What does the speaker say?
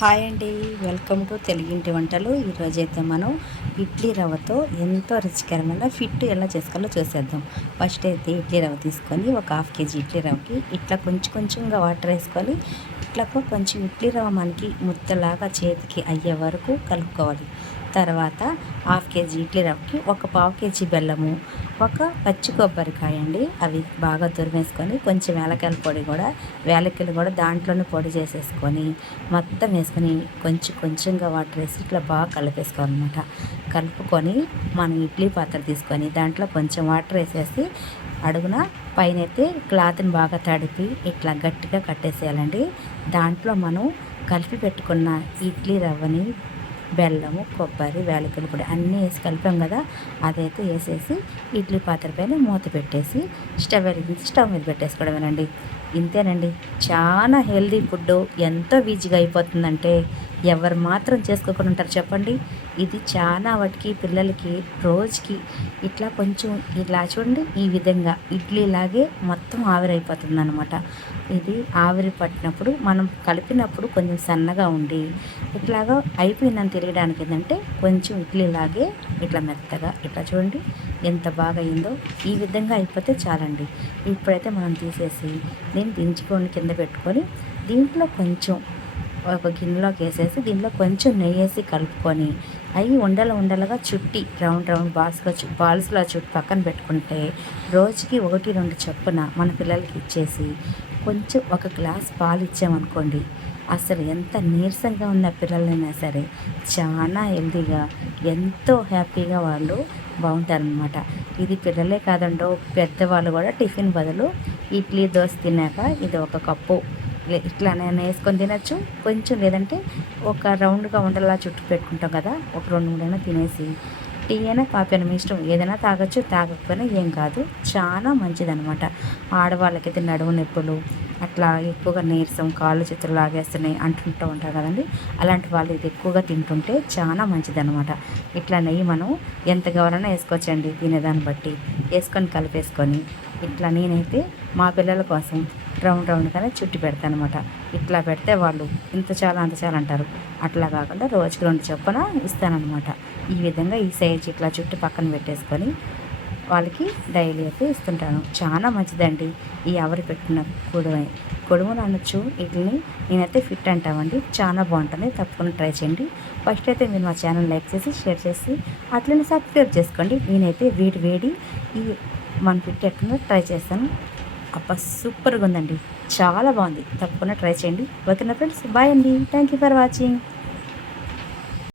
Hi అండి. Welcome to తెలుగింటి వంటలు. ఈరోజైతే మనం ఇడ్లీ రవ్వతో ఎంతో రుచికరమైన ఫిట్ ఎలా చేసుకోవాలో చూసేద్దాం. ఫస్ట్ అయితే ఇడ్లీ రవ్వ తీసుకొని ఒక హాఫ్ కేజీ ఇడ్లీ రవ్వకి ఇట్లా కొంచెం కొంచెంగా వాటర్ వేసుకొని ఇట్లా కొంచెం ఇడ్లీ రవ్వ మనకి ముద్దలాగా చేతికి అయ్యే వరకు కలుపుకోవాలి. తర్వాత హాఫ్ కేజీ ఇడ్లీ రవ్వకి ఒక పావు కేజీ బెల్లము ఒక పచ్చి కొబ్బరికాయ అండి. అవి బాగా తురిమేసుకొని కొంచెం వేలకాయల పొడి కూడా వేలకాయలు కూడా దాంట్లోనే పొడి చేసేసుకొని మొత్తం వేసుకొని కొంచెం కొంచెంగా వాటర్ వేసి ఇట్లా బాగా కలిపేసుకోవాలన్నమాట. కలుపుకొని మనం ఇడ్లీ పాత్ర తీసుకొని దాంట్లో కొంచెం వాటర్ వేసేసి అడుగున పైన అయితే క్లాత్ని బాగా తడిపి ఇట్లా గట్టిగా కట్టేసేయాలండి. దాంట్లో మనం కలిపి పెట్టుకున్న ఇడ్లీ రవ్వని బెల్లము కొబ్బరి వేలకలు కూడా అన్నీ వేసి కలిపాం కదా అదైతే వేసేసి ఇడ్లీ పాత్ర పైన మూత పెట్టేసి స్టవ్ వెలిగించి స్టవ్ మీద పెట్టేసుకోవడమేనండి. ఇంతేనండి. చాలా హెల్దీ ఫుడ్ ఎంతో ఈజీగా అయిపోతుందంటే ఎవరు మాత్రం చేసుకోకుండా ఉంటారు చెప్పండి. ఇది చాలా వాటికి పిల్లలకి రోజుకి ఇట్లా కొంచెం ఇలా చూడండి ఈ విధంగా ఇడ్లీలాగే మొత్తం ఆవిరైపోతుంది అనమాట ఇది ఆవిరి పట్టినప్పుడు మనం కలిపినప్పుడు కొంచెం సన్నగా ఉండి ఇట్లాగా అయిపోయిందని తెలియడానికి ఏంటంటే కొంచెం ఇడ్లీలాగే ఇట్లా మెత్తగా ఇట్లా చూడండి ఎంత బాగా అయిందో. ఈ విధంగా అయిపోతే చాలండి. ఇప్పుడైతే మనం తీసేసి దీన్ని దించుకొని కింద పెట్టుకొని దీంట్లో కొంచెం ఒక గిన్నెలోకి వేసేసి దీంట్లో కొంచెం నెయ్యి వేసి కలుపుకొని అవి ఉండలు ఉండలుగా చుట్టి రౌండ్ రౌండ్ బాల్స్గా చు బాల్స్లో చుట్టి పక్కన పెట్టుకుంటే రోజుకి ఒకటి రెండు చొప్పున మన పిల్లలకి ఇచ్చేసి కొంచెం ఒక గ్లాస్ పాలు ఇచ్చామనుకోండి అసలు ఎంత నీరసంగా ఉన్న పిల్లలైనా సరే చాలా హెల్తీగా ఎంతో హ్యాపీగా వాళ్ళు బాగుంటారనమాట ఇది పిల్లలే కాదండో పెద్దవాళ్ళు కూడా టిఫిన్ బదులు ఇడ్లీ దోశ తిన్నాక ఇది ఒక కప్పు. ఇట్లా నేను వేసుకొని తినచ్చు. కొంచెం లేదంటే ఒక రౌండ్గా ఉండలా చుట్టూ పెట్టుకుంటాం కదా ఒక రెండు మూడైనా తినేసి. టీ అయినా కాఫీ అయినా మీ ఇష్టం. ఏదైనా తాగొచ్చు తాగకపోయినా ఏం కాదు. చాలా మంచిదనమాట ఆడవాళ్ళకైతే నడుము నొప్పులు అట్లా ఎక్కువగా నీరసం కాళ్ళు చేతులు లాగేస్తున్నాయి అంటుంటూ ఉంటారు కదండి. అలాంటి వాళ్ళు ఇది ఎక్కువగా తింటుంటే చాలా మంచిదనమాట ఇట్లా నెయ్యి మనం ఎంత కావాలన్నా వేసుకోవచ్చండి తినేదాన్ని బట్టి. వేసుకొని కలిపేసుకొని ఇట్లా నేనైతే మా పిల్లల కోసం రౌండ్ రౌండ్గానే చుట్టి పెడతాను అనమాట ఇట్లా పెడితే వాళ్ళు ఇంత చాలా అంత చాలా అంటారు. అట్లా కాకుండా రోజుకి రెండు చొప్పున ఇస్తానమాట ఈ విధంగా ఈ సైజ్ ఇట్లా చుట్టూ పక్కన పెట్టేసుకొని వాళ్ళకి డైలీ అయితే ఇస్తుంటాను. చాలా మంచిదండి ఈ ఎవరు పెట్టిన కుడుమ కుడుములు అనొచ్చు వీటిని నేనైతే ఫిట్ అంటామండి చాలా బాగుంటుంది. తప్పకుండా ట్రై చేయండి. ఫస్ట్ అయితే మీరు మా ఛానల్ లైక్ చేసి షేర్ చేసి అట్లనే సబ్స్క్రైబ్ చేసుకోండి. నేనైతే వేడి వేడి ఈ మన ఫిట్ ఎట్లా ట్రై చేస్తాను. అబ్బా సూపర్గా ఉందండి. చాలా బాగుంది. తప్పకుండా ట్రై చేయండి. ఓకేనా ఫ్రెండ్స్? బాయ్ అండి. Thank you for watching.